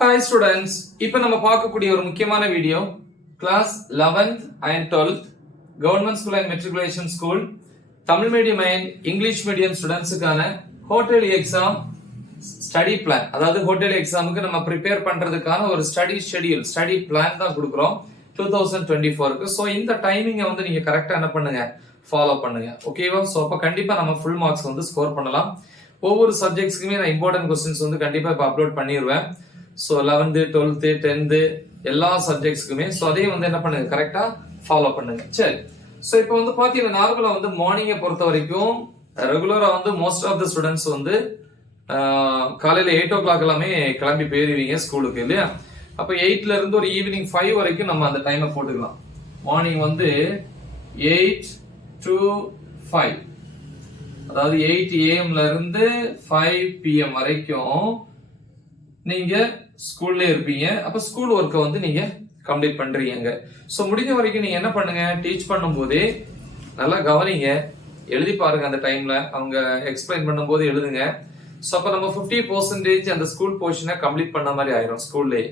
Hi students, இப்போ நம்ம பார்க்கக்கூடிய ஒரு முக்கியமான video class 11th and 12th government school and matriculation school Tamil medium and English medium ஸ்டூடெண்ட்ஸுக்கான ஹோட்டல் எக்ஸாம் ஸ்டடி பிளான். அதாவது ஹோட்டல் எக்ஸாமுக்கு நம்ம ப்ரிப்பேர் பண்றதுக்கான ஒரு ஸ்டடி ஷெட்யூல், ஸ்டடி பிளான் தான் கொடுக்குறோம் 2024க்கு. ஸோ இந்த டைமிங்கை வந்து நீங்க கரெக்டா என்ன பண்ணுங்க, ஃபாலோ பண்ணுங்க. ஓகேவா? ஸோ அப்போ கண்டிப்பா நம்ம ஃபுல் மார்க்ஸ் வந்து ஸ்கோர் பண்ணலாம். ஒவ்வொரு சப்ஜெக்ட்ஸ்க்குமே நான் இம்பார்ட்டன்ட் கொஸ்டின்ஸ் வந்து கண்டிப்பா இப்போ அப்லோட் பண்ணிடுவேன். ஸோ 11th 12th 10th எல்லா சப்ஜெக்ட்ஸ்க்குமே. ஸோ அதையும் வந்து என்ன பண்ணுங்க, கரெக்டா ஃபாலோ பண்ணுங்க. சரி, ஸோ இப்போ வந்து பாத்தீங்கன்னா நார்மலா வந்து மார்னிங்கை பொறுத்த வரைக்கும் ரெகுலரா வந்து மோஸ்ட் ஆஃப் த ஸ்டூடெண்ட்ஸ் வந்து காலையில 8 o'clock எல்லாமே கிளம்பி போயிருவீங்க ஸ்கூலுக்கு, இல்லையா? அப்போ 8ல இருந்து ஒரு ஈவினிங் 5 வரைக்கும் நம்ம அந்த டைமை போட்டுக்கலாம். மார்னிங் வந்து 8 to 5, அதாவது 8 AM இருந்து 5 PM வரைக்கும் நீங்க ஸ்கூல்ல இருப்பீங்க. அப்ப ஸ்கூல் ஒர்க்கை வந்து நீங்க கம்ப்ளீட் பண்றீங்க. சோ முடிஞ்ச வரைக்கும் நீங்க என்ன பண்ணுங்க, டீச் பண்ணும்போதே நல்லா கவனிங்க, எழுதி பாருங்க. அந்த டைம்ல அவங்க எக்ஸ்பிளைன் பண்ணும்போது எழுதுங்க. சோ அப்ப நம்ம 50% அந்த ஸ்கூல் போர்ஷனை கம்ப்ளீட் பண்ண மாதிரி ஆயிரும் ஸ்கூல்லே.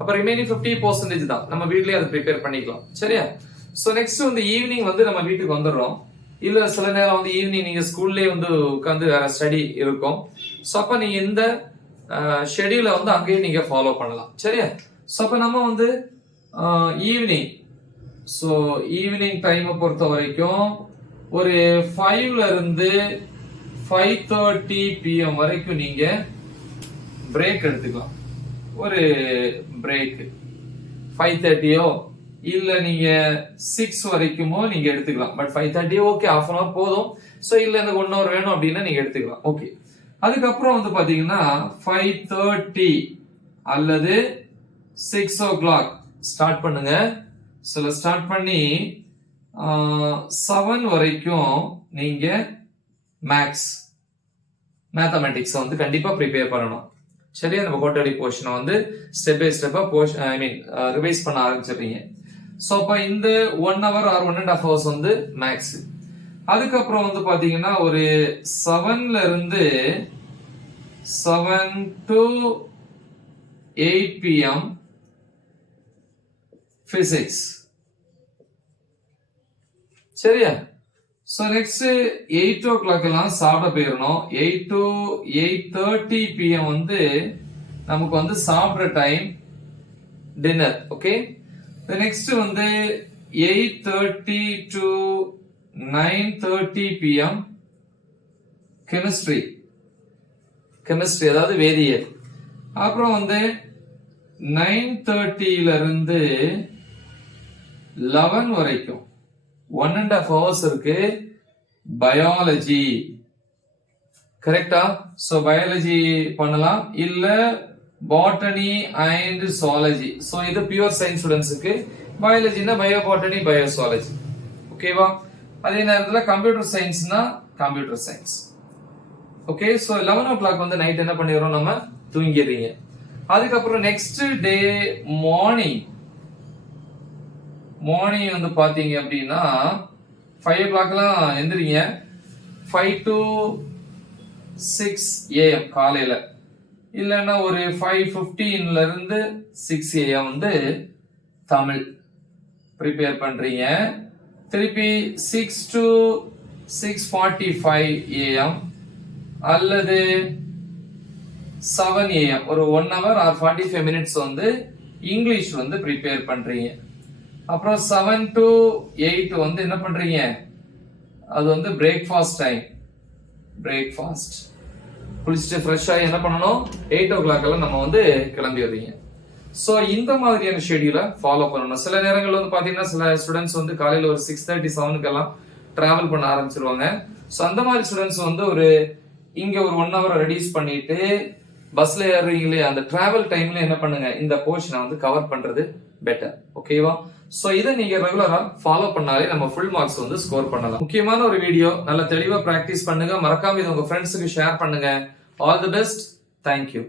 அப்ப ரிமைனிங் 50% தான் நம்ம வீட்லயே அதை ப்ரிப்பேர் பண்ணிக்கலாம். சரியா? சோ நெக்ஸ்ட் வந்து ஈவினிங் வந்து நம்ம வீட்டுக்கு வந்துடுறோம். இல்ல சில நேரம் வந்து ஈவினிங் நீங்க ஸ்கூல்லேயே வந்து உட்காந்து வேற ஸ்டடி இருக்கும். சோ அப்ப நீங்க இந்த ஷெட்யூலை வந்து அங்கேயே நீங்க ஃபாலோ பண்ணலாம். சரியா? ஸோ அப்போ நம்ம வந்து ஈவினிங் டைமை பொறுத்த வரைக்கும் ஒரு 5ல இருந்து 5:30 PM வரைக்கும் நீங்க பிரேக் எடுத்துக்கலாம். ஒரு பிரேக் 5:30 இல்ல நீங்க 6 வரைக்குமோ நீங்க எடுத்துக்கலாம். But 5:30 okay, half an hour போதும். ஸோ இல்ல எனக்கு 1 hour வேணும் அப்படின்னா நீங்க எடுத்துக்கலாம். ஓகே, அதுக்கப்புறம் வந்து பாத்தீங்கன்னா 5:30 அல்லது 6 o'clock ஸ்டார்ட் பண்ணுங்க. சில ஸ்டார்ட் பண்ணி 7 வரைக்கும் நீங்க மேத்தமெட்டிக்ஸ் வந்து கண்டிப்பா ப்ரிப்பேர் பண்ணணும். சரியா? நம்ம குவார்டர்லி போர்ஷனை வந்து ஸ்டெப் பை ஸ்டெப்பா ரிவைஸ் பண்ண ஆரம்பிச்சிடுறீங்க. ஸோ அப்ப இந்த 1 hour or 1.5 hours வந்து மேக்ஸ். அதுக்கப்புறம் வந்து பாத்தீங்கன்னா ஒரு 7ல இருந்து 7 to 8 PM பிசிக்ஸ். சரியா? சோ நெக்ஸ்ட் 8 o'clock எல்லாம் சாப்பிட போயிடணும். 8 to 8:30 PM வந்து நமக்கு வந்து சாப்பிட்ற டைம், டின்னர். ஓகே, நெக்ஸ்ட் வந்து 8:30 to 9:30 PM கெமிஸ்ட்ரி, அதாவது வேதியியல். அப்புறம் வந்து 9:30ல இருந்து 11 வரைக்கும் 1.5 hours இருக்கு பயாலஜி. கரெக்டா? சோ பயாலஜி பண்ணலாம், இல்ல பாட்டனி அண்ட் சுவாலஜி. சோ இது பியூர் சயின்ஸ் ஸ்டூடெண்ட்ஸ்க்கு. பயாலஜினா பயோ பாட்டனி, பயோ சுவாலஜி. ஓகேவா? அதே நேரத்துல கம்ப்யூட்டர் சயின்ஸ்னா computer science. Okay, so 11 o'clock வந்து நைட் என்ன பண்ணிடுறோம், நம்ம தூங்கிடுறீங்க. அதுக்கப்புறம் நெக்ஸ்ட் டே மார்னிங் வந்து பாத்தீங்க அப்படின்னா 5 o'clock எல்லாம் எந்திரிங்க. 5 to 6 AM காலையில, இல்லைன்னா ஒரு 5:15ல இருந்து 6 AM வந்து தமிழ் ப்ரிப்பேர் பண்றீங்க. திருப்பி 6 to 6:45 AM அல்லது 7 AM ஒரு 1 hour or 45 minutes வந்து இங்கிலீஷ் வந்து ப்ரிப்பேர் பண்றீங்க. அப்புறம் 7 to 8 வந்து என்ன பண்றீங்க, அது வந்து பிரேக்ஃபாஸ்ட் டைம். பிரேக்ஃபாஸ்ட் குளிச்சுட்டு ஃப்ரெஷ் ஆகி என்ன பண்ணணும், 8 o'clock எல்லாம் நம்ம வந்து கிளம்பி வர்றீங்க. சோ இந்த மாதிரியான ஷெட்யூலை ஃபாலோ பண்ணணும். சில நேரங்கள் வந்து பாத்தீங்கன்னா சில ஸ்டூடெண்ட்ஸ் வந்து காலையில ஒரு 6:30 7க்கு எல்லாம் டிராவல் பண்ண ஆரம்பிச்சிருவாங்க. சோ அந்த மாதிரி ஸ்டூடெண்ட்ஸ் வந்து ஒரு இங்க ஒரு 1 hour ரெடியூஸ் பண்ணிட்டு பஸ்ல ஏறுறீங்களே, அந்த டிராவல் டைம்ல என்ன பண்ணுங்க, இந்த போர்ஷனை வந்து கவர் பண்றது பெட்டர். ஓகேவா? சோ இதை நீங்க ரெகுலரா ஃபாலோ பண்ணாலே நம்ம ஃபுல் மார்க்ஸ் வந்து ஸ்கோர் பண்ணலாம். முக்கியமான ஒரு வீடியோ, நல்ல தெளிவா பிராக்டிஸ் பண்ணுங்க. மறக்காம இது உங்க ஃப்ரெண்ட்ஸுக்கு ஷேர் பண்ணுங்க. All the best. தேங்க்யூ.